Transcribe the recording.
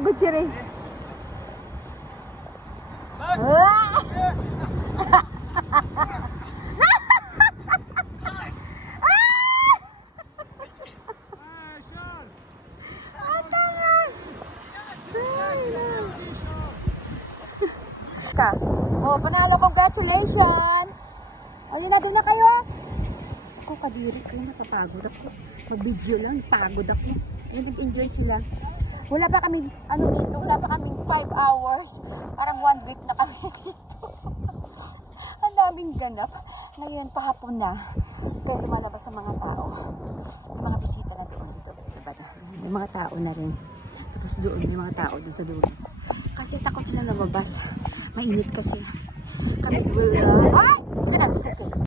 Pagod siya rin. Oh, panalo, congratulations! Ayun na, doon na kayo. Ako, kadiri ko, napapagod ako. Mag-video lang, pagod ako. Ayun, nag-enjoy sila. Wala pa kami, dito, wala pa kaming 5 hours. Parang 1 week na kami dito. Ang daming ganap. Ngayon, pahapon na. Kaya lumalabas ang mga tao. May mga bisita na doon dito. Diba na? May mga tao na rin. Tapos doon, may mga tao doon sa doon. Kasi takot sila lumabas. Mainit kasi. Kami will... Ay! Ito na, okay.